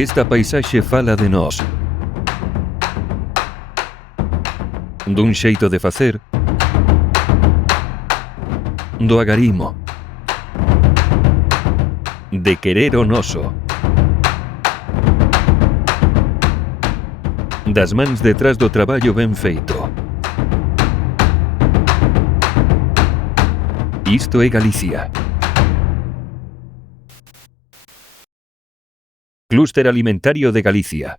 Esta paisaxe fala de nós, dun xeito de facer, do agarimo, de querer o noso, das mans detrás do traballo ben feito. Isto é Galicia. Clúster Alimentario de Galicia.